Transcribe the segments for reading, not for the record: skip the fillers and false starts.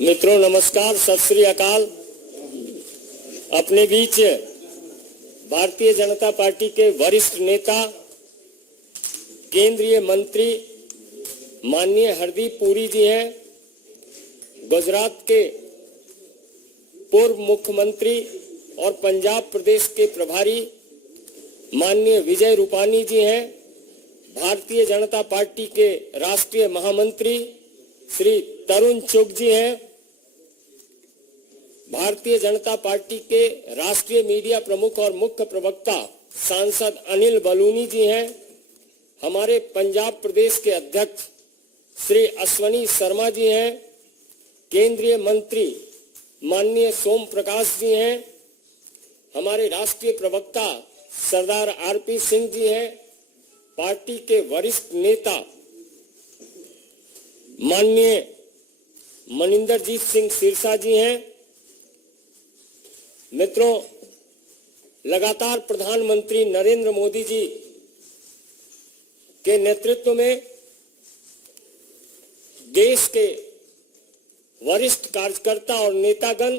मित्रों नमस्कार, सत श्री अकाल। अपने बीच भारतीय जनता पार्टी के वरिष्ठ नेता, केंद्रीय मंत्री माननीय हरदीप पुरी जी हैं। गुजरात के पूर्व मुख्यमंत्री और पंजाब प्रदेश के प्रभारी माननीय विजय रूपानी जी हैं। भारतीय जनता पार्टी के राष्ट्रीय महामंत्री श्री तरुण चुग जी हैं। भारतीय जनता पार्टी के राष्ट्रीय मीडिया प्रमुख और मुख्य प्रवक्ता सांसद अनिल बलूनी जी हैं। हमारे पंजाब प्रदेश के अध्यक्ष श्री अश्वनी शर्मा जी हैं। केंद्रीय मंत्री माननीय सोम प्रकाश जी हैं। हमारे राष्ट्रीय प्रवक्ता सरदार आरपी सिंह जी हैं। पार्टी के वरिष्ठ नेता माननीय मनिंदरजीत सिंह सिरसा जी हैं। मित्रों, लगातार प्रधानमंत्री नरेंद्र मोदी जी के नेतृत्व में देश के वरिष्ठ कार्यकर्ता और नेतागण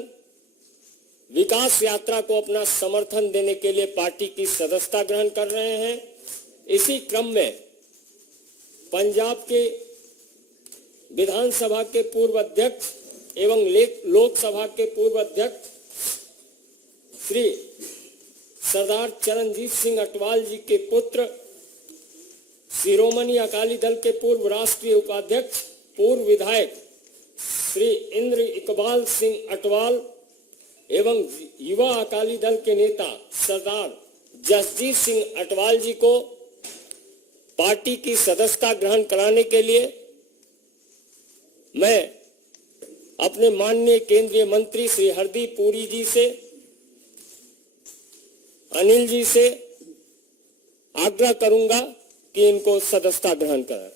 विकास यात्रा को अपना समर्थन देने के लिए पार्टी की सदस्यता ग्रहण कर रहे हैं। इसी क्रम में पंजाब के विधानसभा के पूर्व अध्यक्ष एवं लोकसभा के पूर्व अध्यक्ष श्री सरदार चरणजीत सिंह अटवाल जी के पुत्र, शिरोमणि अकाली दल के पूर्व राष्ट्रीय उपाध्यक्ष, पूर्व विधायक श्री इंद्र इकबाल सिंह अटवाल एवं युवा अकाली दल के नेता सरदार जसजीत सिंह अटवाल जी को पार्टी की सदस्यता ग्रहण कराने के लिए मैं अपने माननीय केंद्रीय मंत्री श्री हरदीप पुरी जी से, अनिल जी से आग्रह करूंगा कि इनको सदस्यता ग्रहण करें।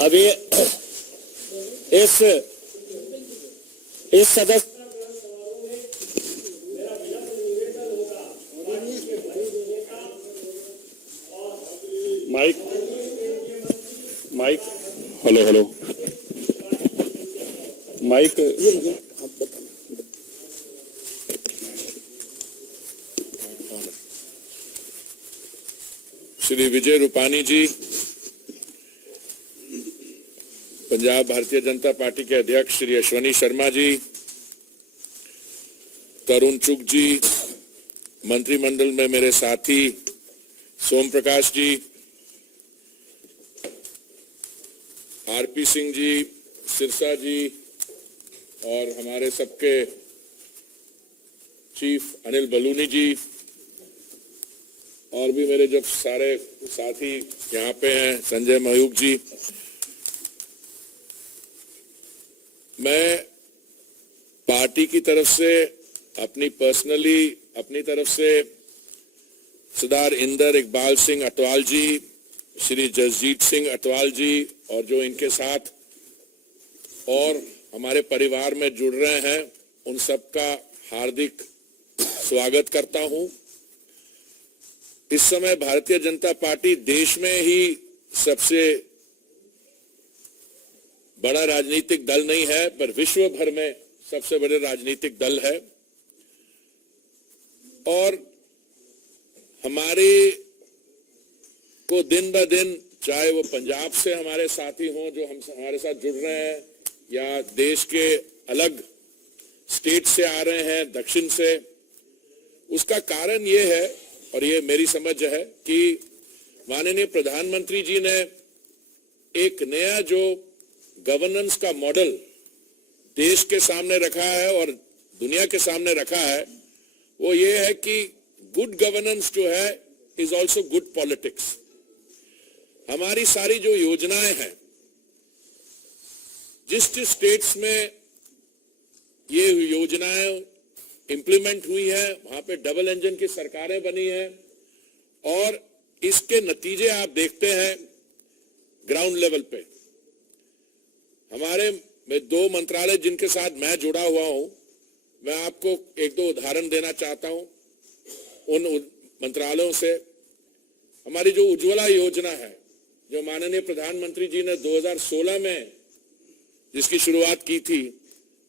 अभी इस सदस्य mic hello mic Shri Vijay Rupani जी, पंजाब भारतीय जनता पार्टी के अध्यक्ष श्री अश्वनी शर्मा जी, तरुण चुग जी, मंत्रिमंडल में मेरे साथी सोम प्रकाश जी, आरपी सिंह जी, सिरसा जी और हमारे सबके चीफ अनिल बलूनी जी और भी मेरे जो सारे साथी यहाँ पे हैं, संजय मयूख जी, मैं पार्टी की तरफ से अपनी तरफ से सरदार इंदर इकबाल सिंह अटवाल जी, श्री जसजीत सिंह अटवाल जी और जो इनके साथ और हमारे परिवार में जुड़ रहे हैं उन सबका हार्दिक स्वागत करता हूं। इस समय भारतीय जनता पार्टी देश में ही सबसे बड़ा राजनीतिक दल नहीं है पर विश्व भर में सबसे बड़े राजनीतिक दल है और हमारे को दिन ब दिन, चाहे वो पंजाब से हमारे साथी हों जो हमारे साथ जुड़ रहे हैं या देश के अलग स्टेट से आ रहे हैं, दक्षिण से, उसका कारण ये है और ये मेरी समझ है कि माननीय प्रधानमंत्री जी ने एक नया जो गवर्नेंस का मॉडल देश के सामने रखा है और दुनिया के सामने रखा है, वो ये है कि गुड गवर्नेंस जो है इज ऑल्सो गुड पॉलिटिक्स। हमारी सारी जो योजनाएं हैं, जिस स्टेट्स में ये योजनाएं इंप्लीमेंट हुई है वहां पे डबल इंजन की सरकारें बनी हैं और इसके नतीजे आप देखते हैं ग्राउंड लेवल पे। हमारे में 2 मंत्रालय जिनके साथ मैं जुड़ा हुआ हूं, मैं आपको 1-2 उदाहरण देना चाहता हूं उन मंत्रालयों से। हमारी जो उज्ज्वला योजना है, जो माननीय प्रधानमंत्री जी ने 2016 में जिसकी शुरुआत की थी,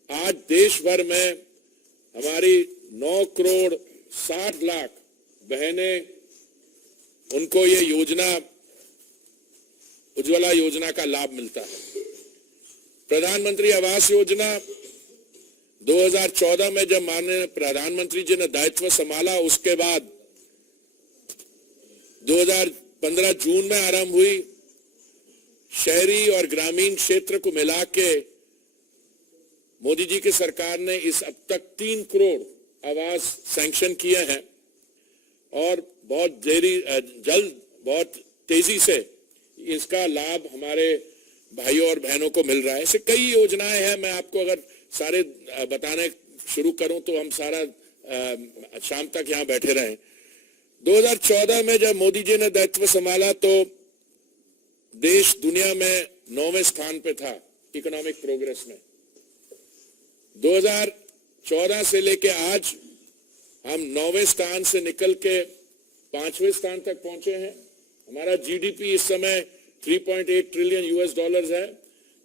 आज देश भर में हमारी 9 करोड़ 60 लाख बहनें, उनको ये योजना, उज्ज्वला योजना का लाभ मिलता है। प्रधानमंत्री आवास योजना 2014 में जब माननीय प्रधानमंत्री जी ने दायित्व संभाला, उसके बाद 2015 जून में आरंभ हुई। शहरी और ग्रामीण क्षेत्र को मिला के मोदी जी की सरकार ने इस अब तक 3 करोड़ आवास सैंक्शन किए हैं और बहुत जल्द, बहुत तेजी से इसका लाभ हमारे भाइयों और बहनों को मिल रहा है। ऐसे कई योजनाएं हैं, मैं आपको अगर सारे बताने शुरू करूं तो हम सारा शाम तक यहां बैठे रहें। 2014 में जब मोदी जी ने दायित्व संभाला तो देश दुनिया में 9वें स्थान पे था इकोनॉमिक प्रोग्रेस में। 2014 से लेके आज हम 9वें स्थान से निकल के 5वें स्थान तक पहुंचे हैं। हमारा जीडीपी इस समय 3.8 ट्रिलियन यूएस डॉलर्स है।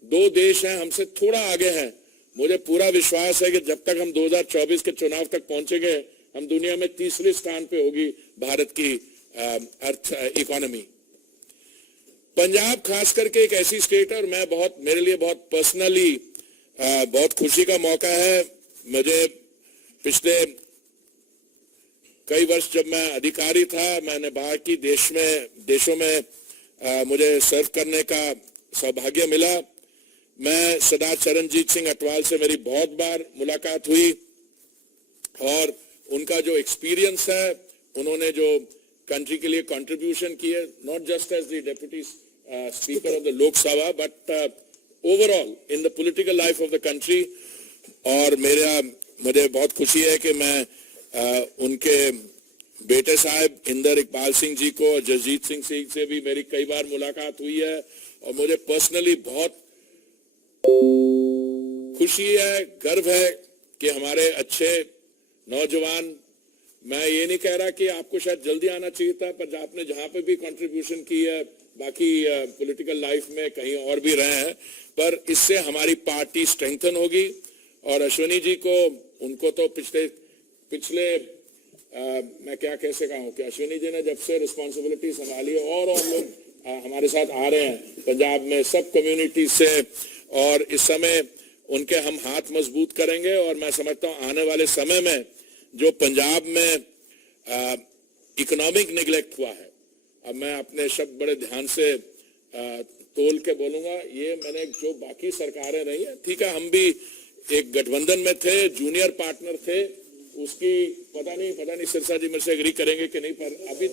2 देश हैं हमसे थोड़ा आगे हैं। मुझे पूरा विश्वास है कि जब तक हम 2024 के चुनाव तक पहुंचेंगे, हम दुनिया में 3रे स्थान पे होगी भारत की अर्थ इकोनॉमी। पंजाब खास करके एक ऐसी स्टेट है, और मेरे लिए बहुत पर्सनली बहुत खुशी का मौका है। मुझे पिछले कई वर्ष जब मैं अधिकारी था, मैंने बाहर की देशों में मुझे सर्व करने का सौभाग्य मिला। मैं सरदार चरणजीत सिंह अटवाल से मेरी बहुत बार मुलाकात हुई, और उनका जो एक्सपीरियंस है, उन्होंने जो कंट्री के लिए कंट्रीब्यूशन किए, not just as the deputy speaker of the Lok Sabha but overall in the political life of the country. और मुझे बहुत खुशी है कि मैं उनके बेटे साहब इंदर इकबाल सिंह जी को, जसजीत सिंह से भी मेरी कई बार मुलाकात हुई है, और मुझे पर्सनली बहुत खुशी है, गर्व है कि हमारे अच्छे नौजवान, मैं ये नहीं कह रहा कि आपको शायद जल्दी आना चाहिए था, पर आपने जहां पे भी कंट्रीब्यूशन की है बाकी पॉलिटिकल लाइफ में कहीं और भी रहे हैं, पर इससे हमारी पार्टी स्ट्रेंथन होगी। और अश्वनी जी को, उनको तो पिछले मैं क्या कैसे कहूं कि अश्विनी जी ने जब से रिस्पॉन्सिबिलिटी संभाली है, और लोग हमारे साथ आ रहे हैं पंजाब में सब कम्युनिटी से, और इस समय उनके हम हाथ मजबूत करेंगे। और मैं समझता हूं आने वाले समय में जो पंजाब में इकोनॉमिक निगलेक्ट हुआ है, अब मैं अपने शब्द बड़े ध्यान से तोल के बोलूंगा, ये मैंने जो बाकी सरकारें रही है, ठीक है, हम भी एक गठबंधन में थे, जूनियर पार्टनर थे, उसकी पता नहीं सिरसा जी मेरे से एग्री करेंगे कि नहीं, पर अभी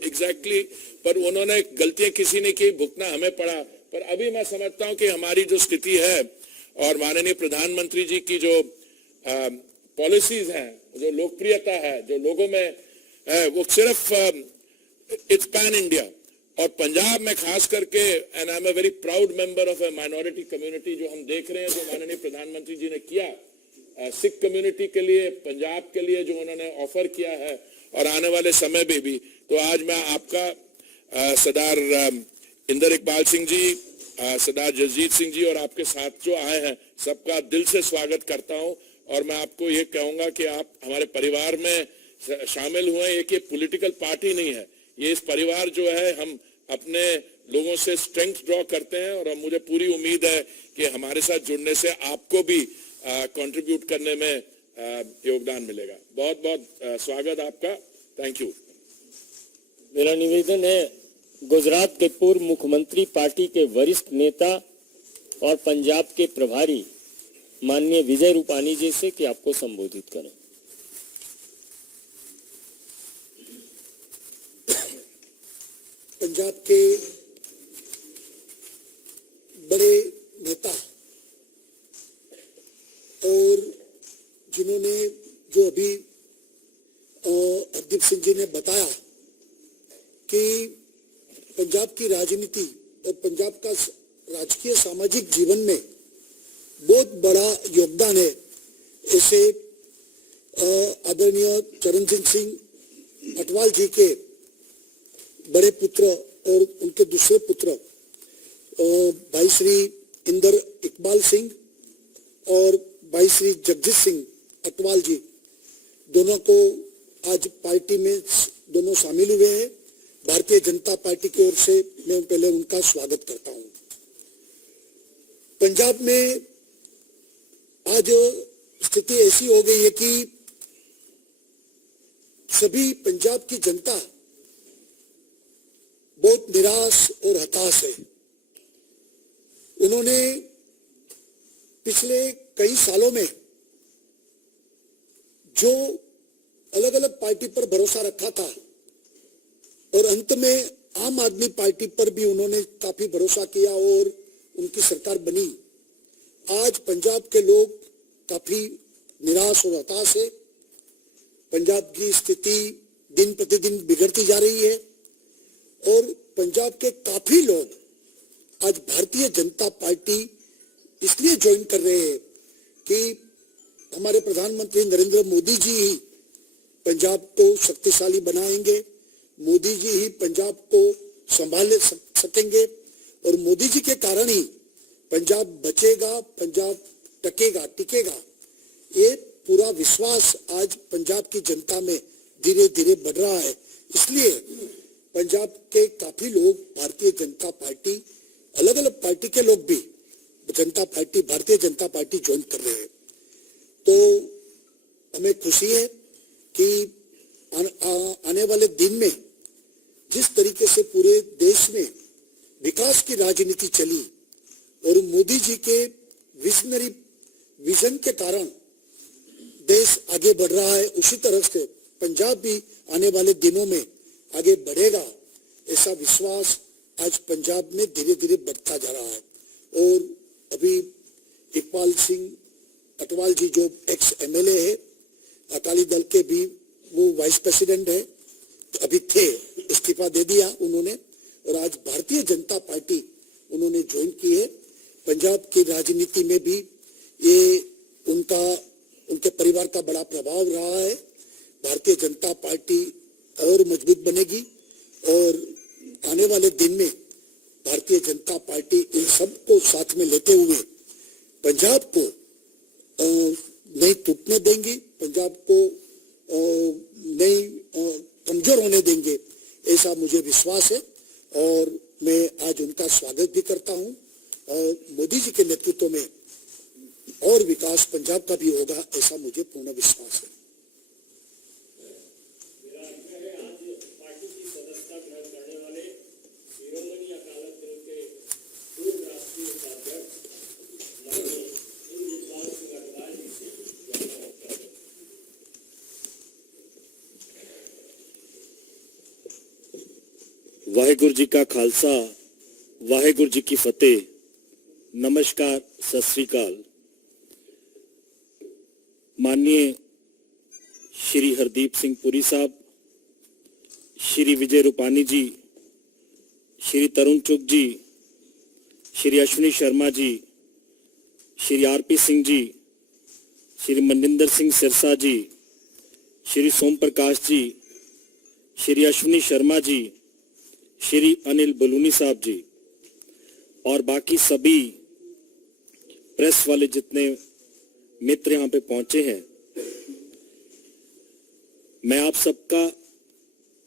एग्जैक्टली पर उन्होंने गलतियां किसी ने की, भुगतना हमें पड़ा। पर अभी मैं समझता हूं कि हमारी जो स्थिति है, और माननीय प्रधानमंत्री जी की जो पॉलिसीज हैं, जो लोकप्रियता है, जो लोगों में है, वो सिर्फ इट्स पैन इंडिया। और पंजाब में खास करके, and I am a very proud member of a minority community, जो हम देख रहे हैं, जो माननीय प्रधानमंत्री जी ने किया सिख कम्युनिटी के लिए, पंजाब के लिए जो उन्होंने ऑफर किया है, और आने वाले समय में भी। तो आज मैं आपका सरदार इंदर इकबाल सिंह जी, सरदार जसजीत सिंह जी और आपके साथ जो आए हैं, सबका दिल से स्वागत करता हूं। और मैं आपको ये कहूंगा कि आप हमारे परिवार में शामिल हुए। एक ये पॉलिटिकल पार्टी नहीं है, ये इस परिवार जो है, हम अपने लोगों से स्ट्रेंथ ड्रॉ करते हैं, और मुझे पूरी उम्मीद है कि हमारे साथ जुड़ने से आपको भी कंट्रीब्यूट करने में योगदान मिलेगा। बहुत बहुत स्वागत आपका। Thank you. मेरा निवेदन है गुजरात के पूर्व मुख्यमंत्री, पार्टी के वरिष्ठ नेता और पंजाब के प्रभारी माननीय विजय रूपानी जी से कि आपको संबोधित करें। पंजाब के बड़े नेता और जिन्होंने, जो अभी हरदीप सिंह जी ने बताया कि पंजाब की राजनीति और पंजाब का राजकीय सामाजिक जीवन में बहुत बड़ा योगदान है, ऐसे आदरणीय चरणजीत सिंह अटवाल जी के बड़े पुत्र और उनके दूसरे पुत्र भाई श्री इंदर इकबाल सिंह और भाई श्री जगजीत सिंह अटवाल जी, दोनों को आज पार्टी में दोनों शामिल हुए हैं। भारतीय जनता पार्टी की ओर से मैं पहले उनका स्वागत करता हूं। पंजाब में आज स्थिति ऐसी हो गई है कि सभी पंजाब की जनता बहुत निराश और हताश है। उन्होंने पिछले कई सालों में जो अलग अलग पार्टी पर भरोसा रखा था, और अंत में आम आदमी पार्टी पर भी उन्होंने काफी भरोसा किया और उनकी सरकार बनी। आज पंजाब के लोग काफी निराश और हताश है। पंजाब की स्थिति दिन प्रतिदिन बिगड़ती जा रही है, और पंजाब के काफी लोग आज भारतीय जनता पार्टी इसलिए ज्वाइन कर रहे हैं कि हमारे प्रधानमंत्री नरेंद्र मोदी जी ही पंजाब को शक्तिशाली बनाएंगे, मोदी जी ही पंजाब को संभाल सकेंगे और मोदी जी के कारण ही पंजाब बचेगा, पंजाब टिकेगा। ये पूरा विश्वास आज पंजाब की जनता में धीरे धीरे बढ़ रहा है। इसलिए पंजाब के काफी लोग भारतीय जनता पार्टी, अलग अलग पार्टी के लोग भी भारतीय जनता पार्टी ज्वाइन कर रहे हैं। तो हमें खुशी है कि आने वाले दिन में जिस तरीके से पूरे देश में विकास की राजनीति चली और मोदी जी के विजनरी विजन के कारण देश आगे बढ़ रहा है, उसी तरह से पंजाब भी आने वाले दिनों में आगे बढ़ेगा, ऐसा विश्वास आज पंजाब में धीरे धीरे बढ़ता जा रहा है। और अभी इकबाल सिंह अटवाल जी जो एक्स एमएलए है, अकाली दल के भी वो वाइस प्रेसिडेंट है, तो अभी थे, इस्तीफा दे दिया उन्होंने और आज भारतीय जनता पार्टी उन्होंने ज्वाइन की है। पंजाब की राजनीति में भी ये उनके परिवार का बड़ा प्रभाव रहा है। भारतीय जनता पार्टी और मजबूत बनेगी और आने वाले दिन में भारतीय जनता पार्टी इन सबको साथ में लेते हुए पंजाब को नहीं टूटने देंगी, पंजाब को नहीं कमजोर होने देंगे, ऐसा मुझे विश्वास है। और मैं आज उनका स्वागत भी करता हूं और मोदी जी के नेतृत्व में और विकास पंजाब का भी होगा, ऐसा मुझे पूर्ण विश्वास है। पार्टी की सदस्यता ग्रहण करने वाले शिरोमणि अकाली दल के पूर्व राष्ट्रीय उपाध्यक्ष इकबाल सिंह अटवाल जी से वाहेगुरु जी का खालसा, वाहेगुरु जी की फतेह। नमस्कार, सत श्री अकाल। माननीय श्री हरदीप सिंह पुरी साहब, श्री विजय रूपानी जी, श्री तरुण चुग जी, श्री अश्विनी शर्मा जी, श्री आरपी सिंह जी, श्री मनजिंदर सिंह सिरसा जी, श्री सोम प्रकाश जी, श्री अश्विनी शर्मा जी, श्री अनिल बलूनी साहब जी और बाकी सभी प्रेस वाले जितने मित्र यहाँ पे पहुंचे हैं, मैं आप सबका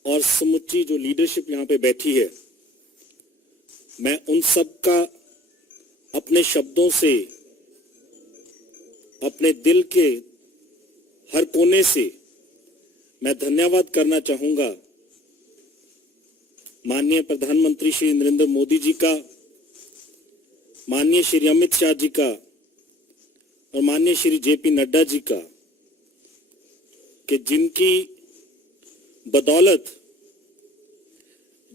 और समुची जो लीडरशिप यहाँ पे बैठी है, मैं उन सबका अपने शब्दों से, अपने दिल के हर कोने से मैं धन्यवाद करना चाहूंगा माननीय प्रधानमंत्री श्री नरेंद्र मोदी जी का, माननीय श्री अमित शाह जी का और माननीय श्री जेपी नड्डा जी का, कि जिनकी बदौलत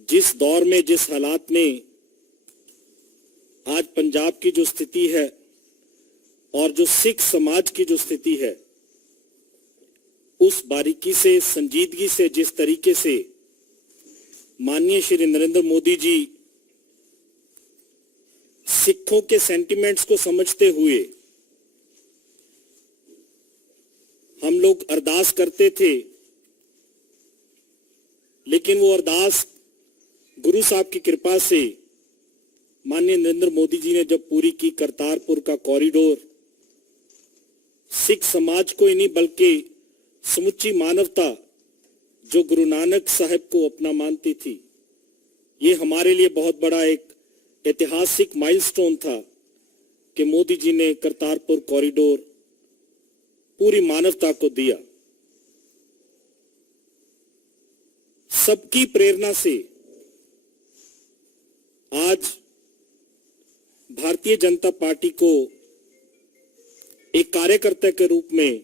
जिस दौर में, जिस हालात में आज पंजाब की जो स्थिति है और जो सिख समाज की जो स्थिति है, उस बारीकी से, संजीदगी से, जिस तरीके से माननीय श्री नरेंद्र मोदी जी सिखों के सेंटिमेंट्स को समझते हुए हम लोग अरदास करते थे, लेकिन वो अरदास गुरु साहब की कृपा से माननीय नरेंद्र मोदी जी ने जब पूरी की, करतारपुर का कॉरिडोर सिख समाज को ही नहीं बल्कि समुची मानवता जो गुरु नानक साहब को अपना मानती थी, ये हमारे लिए बहुत बड़ा एक ऐतिहासिक माइलस्टोन था कि मोदी जी ने करतारपुर कॉरिडोर पूरी मानवता को दिया। सबकी प्रेरणा से आज भारतीय जनता पार्टी को एक कार्यकर्ता के रूप में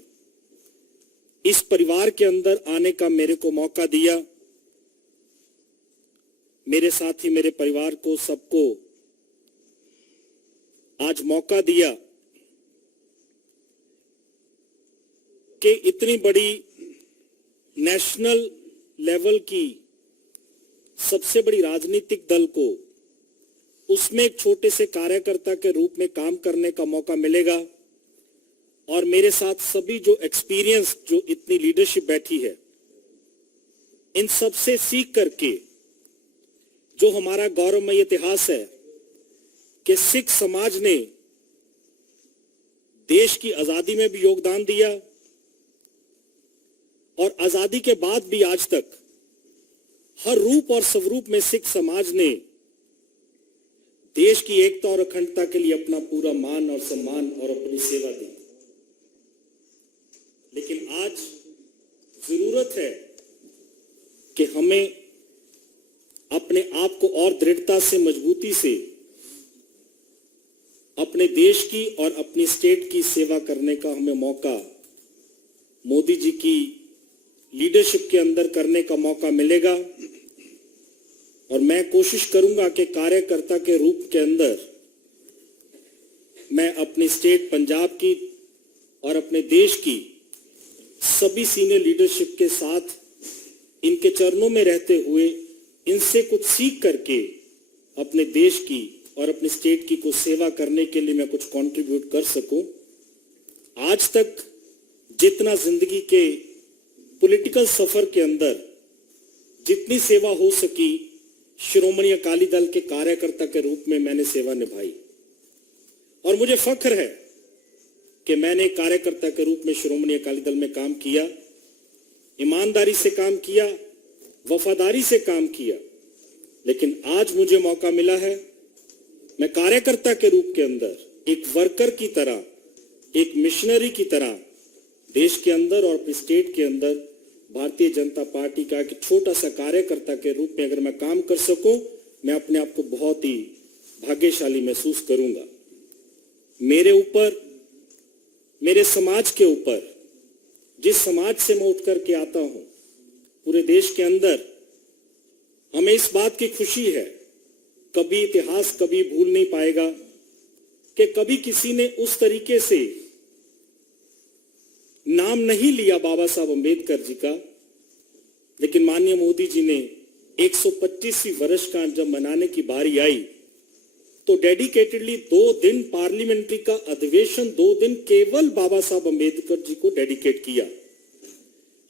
इस परिवार के अंदर आने का मेरे को मौका दिया। मेरे साथी, मेरे परिवार को, सबको आज मौका दिया कि इतनी बड़ी नेशनल लेवल की सबसे बड़ी राजनीतिक दल को उसमें एक छोटे से कार्यकर्ता के रूप में काम करने का मौका मिलेगा। और मेरे साथ सभी जो एक्सपीरियंस, जो इतनी लीडरशिप बैठी है, इन सब से सीख करके जो हमारा गौरवमय इतिहास है कि सिख समाज ने देश की आजादी में भी योगदान दिया और आजादी के बाद भी आज तक हर रूप और स्वरूप में सिख समाज ने देश की एकता और अखंडता के लिए अपना पूरा मान और सम्मान और अपनी सेवा दी। लेकिन आज जरूरत है कि हमें अपने आप को और दृढ़ता से, मजबूती से अपने देश की और अपनी स्टेट की सेवा करने का हमें मौका मोदी जी की लीडरशिप के अंदर करने का मौका मिलेगा। और मैं कोशिश करूंगा कि कार्यकर्ता के रूप के अंदर मैं अपनी स्टेट पंजाब की और अपने देश की सभी सीनियर लीडरशिप के साथ इनके चरणों में रहते हुए इनसे कुछ सीख करके अपने देश की और अपनी स्टेट की कुछ सेवा करने के लिए मैं कुछ कंट्रीब्यूट कर सकूं। आज तक जितना जिंदगी के पॉलिटिकल सफर के अंदर जितनी सेवा हो सकी, श्रोमणी अकाली दल के कार्यकर्ता के रूप में मैंने सेवा निभाई और मुझे फख्र है कि मैंने कार्यकर्ता के रूप में श्रोमणी अकाली दल में काम किया, ईमानदारी से काम किया, वफादारी से काम किया। लेकिन आज मुझे मौका मिला है, मैं कार्यकर्ता के रूप के अंदर एक वर्कर की तरह, एक मिशनरी की तरह देश के अंदर और अपनी स्टेट के अंदर भारतीय जनता पार्टी का एक छोटा सा कार्यकर्ता के रूप में अगर मैं काम कर सकूं, मैं अपने आप को बहुत ही भाग्यशाली महसूस करूंगा। मेरे ऊपर, मेरे समाज के ऊपर, जिस समाज से मैं उठ करके आता हूं, पूरे देश के अंदर हमें इस बात की खुशी है, कभी इतिहास कभी भूल नहीं पाएगा कि कभी किसी ने उस तरीके से नाम नहीं लिया बाबा साहब अंबेडकर जी का, लेकिन माननीय मोदी जी ने 125वीं वर्षगांठ जब मनाने की बारी आई तो डेडिकेटेडली 2 दिन पार्लियामेंट्री का अधिवेशन 2 दिन केवल बाबा साहब अंबेडकर जी को डेडिकेट किया।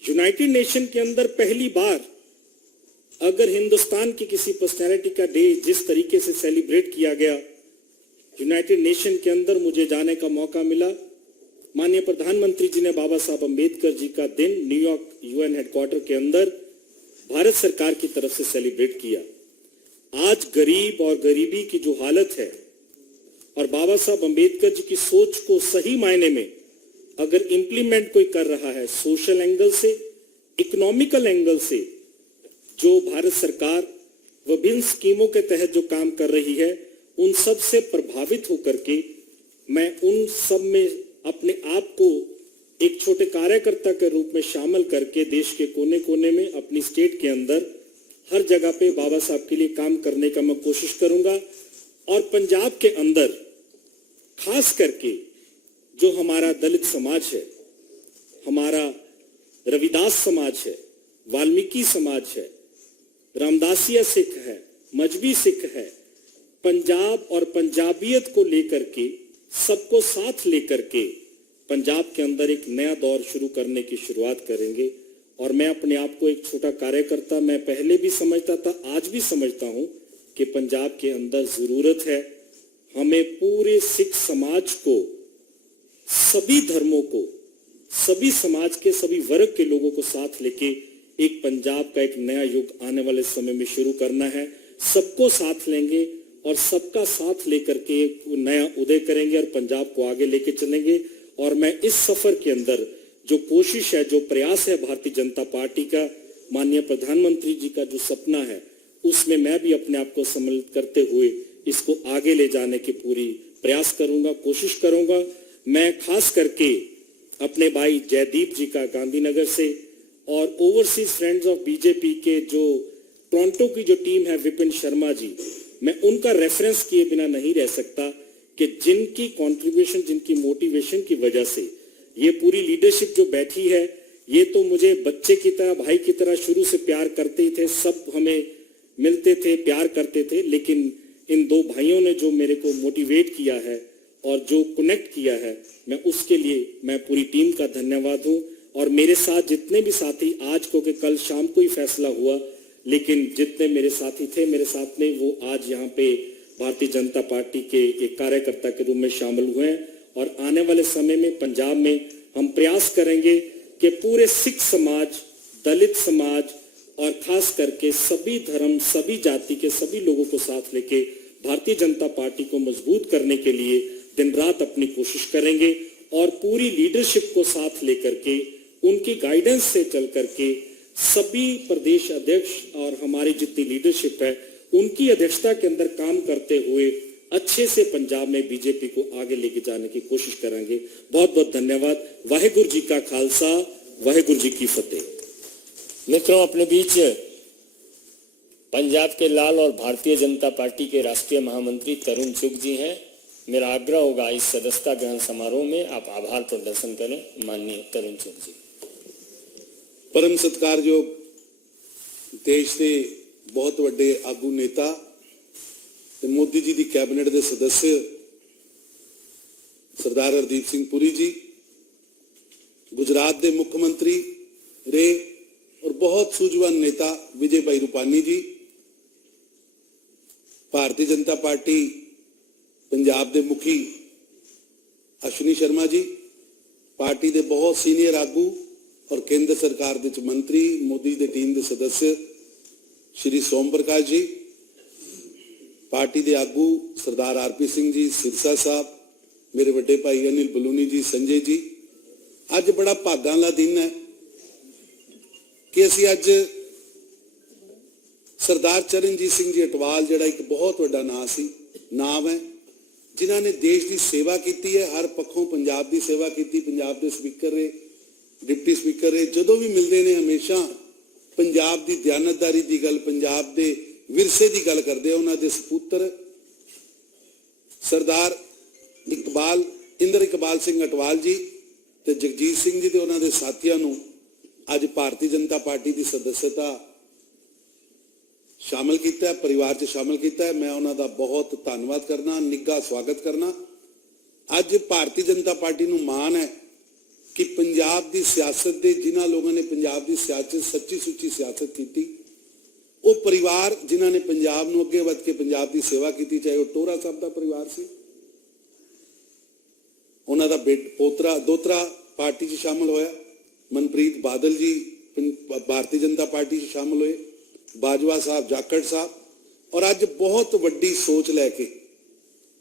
यूनाइटेड नेशन के अंदर पहली बार अगर हिंदुस्तान की किसी पर्सनैलिटी का डे जिस तरीके से सेलिब्रेट किया गया, यूनाइटेड नेशन के अंदर मुझे जाने का मौका मिला। माननीय प्रधानमंत्री जी ने बाबा साहब अंबेडकर जी का दिन न्यूयॉर्क यूएन हेडक्वार्टर के अंदर भारत सरकार की तरफ से सेलिब्रेट किया। आज गरीब और गरीबी की जो हालत है और बाबा साहब अंबेडकर जी की सोच को सही मायने में अगर इंप्लीमेंट कोई कर रहा है, सोशल एंगल से, इकोनॉमिकल एंगल से, जो भारत सरकार विभिन्न स्कीमों के तहत जो काम कर रही है, उन सब से प्रभावित होकर के मैं उन सब में अपने आप को एक छोटे कार्यकर्ता के रूप में शामिल करके देश के कोने कोने में अपनी स्टेट के अंदर हर जगह पे बाबा साहब के लिए काम करने का मैं कोशिश करूंगा। और पंजाब के अंदर खास करके जो हमारा दलित समाज है, हमारा रविदास समाज है, वाल्मीकि समाज है, रामदासिया सिख है, मजबी सिख है, पंजाब और पंजाबियत को लेकर के, सबको साथ लेकर के पंजाब के अंदर एक नया दौर शुरू करने की शुरुआत करेंगे। और मैं अपने आप को एक छोटा कार्यकर्ता, मैं पहले भी समझता था, आज भी समझता हूं कि पंजाब के अंदर जरूरत है हमें पूरे सिख समाज को, सभी धर्मों को, सभी समाज के सभी वर्ग के लोगों को साथ लेके एक पंजाब का एक नया युग आने वाले समय में शुरू करना है। सबको साथ लेंगे और सबका साथ लेकर के एक नया उदय करेंगे और पंजाब को आगे लेके चलेंगे। और मैं इस सफर के अंदर जो कोशिश है, जो प्रयास है भारतीय जनता पार्टी का, माननीय प्रधानमंत्री जी का जो सपना है, उसमें मैं भी अपने आप को सम्मिलित करते हुए इसको आगे ले जाने की पूरी प्रयास करूंगा, कोशिश करूंगा। मैं खास करके अपने भाई जयदीप जी का गांधीनगर से और ओवरसीज फ्रेंड्स ऑफ बीजेपी के जो टोरंटो की जो टीम है, विपिन शर्मा जी, मैं उनका रेफरेंस किए बिना नहीं रह सकता कि जिनकी कंट्रीब्यूशन, जिनकी मोटिवेशन की वजह से ये पूरी लीडरशिप जो बैठी है, ये तो मुझे बच्चे की तरह, भाई की तरह शुरू से प्यार करते ही थे, सब हमें मिलते थे, प्यार करते थे। लेकिन इन 2 भाइयों ने जो मेरे को मोटिवेट किया है और जो कनेक्ट किया है, मैं उसके लिए मैं पूरी टीम का धन्यवाद हूं। और मेरे साथ जितने भी साथी, आज को कि कल शाम को ही फैसला हुआ, लेकिन जितने मेरे साथी थे मेरे साथ में, वो आज यहाँ पे भारतीय जनता पार्टी के एक कार्यकर्ता के रूप में शामिल हुए हैं। और आने वाले समय में पंजाब में हम प्रयास करेंगे कि पूरे सिख समाज, दलित समाज और खास करके सभी धर्म, सभी जाति के सभी लोगों को साथ लेके भारतीय जनता पार्टी को मजबूत करने के लिए दिन रात अपनी कोशिश करेंगे। और पूरी लीडरशिप को साथ लेकर के, उनकी गाइडेंस से चल करके सभी प्रदेश अध्यक्ष और हमारी जितनी लीडरशिप है, उनकी अध्यक्षता के अंदर काम करते हुए अच्छे से पंजाब में बीजेपी को आगे लेके जाने की कोशिश करेंगे। बहुत बहुत धन्यवाद। वाहेगुरु जी का खालसा, वाहेगुरु जी की फतेह। मित्रों, अपने बीच पंजाब के लाल और भारतीय जनता पार्टी के राष्ट्रीय महामंत्री तरुण चुग जी हैं। मेरा आग्रह होगा इस सदस्यता ग्रहण समारोह में आप आभार प्रदर्शन करें। माननीय तरुण चुग जी। परम सत्कारयोग देश के बहुत वड्डे आगू नेता ते मोदी जी की कैबिनेट के सदस्य सरदार हरदीप सिंह पुरी जी, गुजरात के मुख्यमंत्री रहे और बहुत सूझवान नेता विजय भाई रूपानी जी, भारतीय जनता पार्टी पंजाब के मुखी अश्विनी शर्मा जी, पार्टी के बहुत सीनियर आगू और केंद्र सरकार के मंत्री, मोदी की टीम के सदस्य श्री सोम प्रकाश जी, पार्टी के आगू सरदार आरपी सिंह जी, सिरसा साहब, मेरे बड़े भाई अनिल बलूनी जी, संजय जी। अज बड़ा भागां वाला दिन है कि असी अज सरदार चरणजीत सिंह जी अटवाल, जिहड़ा एक बहुत वड्डा नाम है, जिन्हां ने देश की सेवा की है, हर पक्षों पंजाब की सेवा की, पंजाब के स्पीकर रहे, डिप्टी स्पीकर रहे, जदों भी मिलते हैं हमेशा पंजाब की दयानतदारी की गल, पंजाब के विरसे की गल करते हैं। उन्होंने सपूत्र सरदार इंद्र इकबाल सिंह अटवाल जी ते जगजीत सिंह जी ते उन्होंने साथियों को अज भारतीय जनता पार्टी की सदस्यता शामिल किया, परिवार च शामिल किया। मैं उन्होंने बहुत धन्यवाद करना, निघा स्वागत करना। अज भारतीय जनता पार्टी को माण है कि पंजाब की सियासत के जिन्होंने लोगों ने पंजाब की सियासत सच्ची सुच्ची सियासत की, वो परिवार जिन्होंने पंजाब को अगे वध के पंजाब की सेवा की, चाहे वह टोरा साहब का परिवार से, उन्होंने पोतरा दोतरा पार्टी च शामिल होया, मनप्रीत बादल जी भारतीय जनता पार्टी च शामिल हुए, बाजवा साहब, जाखड़ साहब, और अज बहुत वड्डी सोच लैके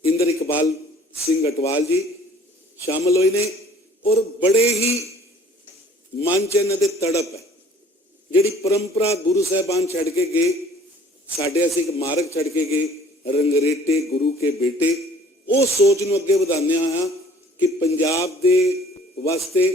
इंद्र इकबाल सिंह अटवाल जी शामिल हुए ने। और बड़े ही मन च इन्हां दे तड़प है, जिहड़ी परंपरा गुरु साहबान छड़ के गए, साडे असीं एक मार्ग छड़ के गए, रंगरेटे गुरु के बेटे, वो सोच नूं अगे वधाने आया कि पंजाब दे वास्ते,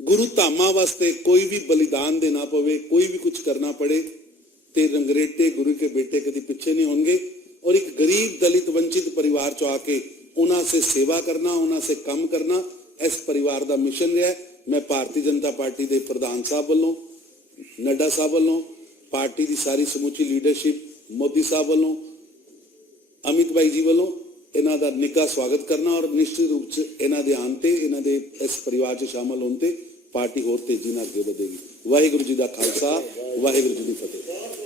गुरु धामां वास्ते कोई भी बलिदान देना पवे, कोई भी कुछ करना पड़े, तो रंगरेटे गुरु के बेटे कभी पीछे नहीं होंगे। और एक गरीब दलित वंचित परिवार चो आके उन्हां से सेवा करना, उन्हां से काम करना, इस परिवार का मिशन रहा है। मैं भारतीय जनता पार्टी के प्रधान साहब वालों, नड्डा साहब वालों, पार्टी की सारी समूची लीडरशिप, मोदी साहब वालों, अमित भाई जी वालों इन्हां दा निघा स्वागत करना। और निश्चित रूप से इन्हां दे आउण ते, इन्हां दे इस परिवार च शामिल होण ते पार्टी होर तेजी नाल अगे वधेगी। वाहिगुरू जी का खालसा, वाहिगुरू जी की फतेह।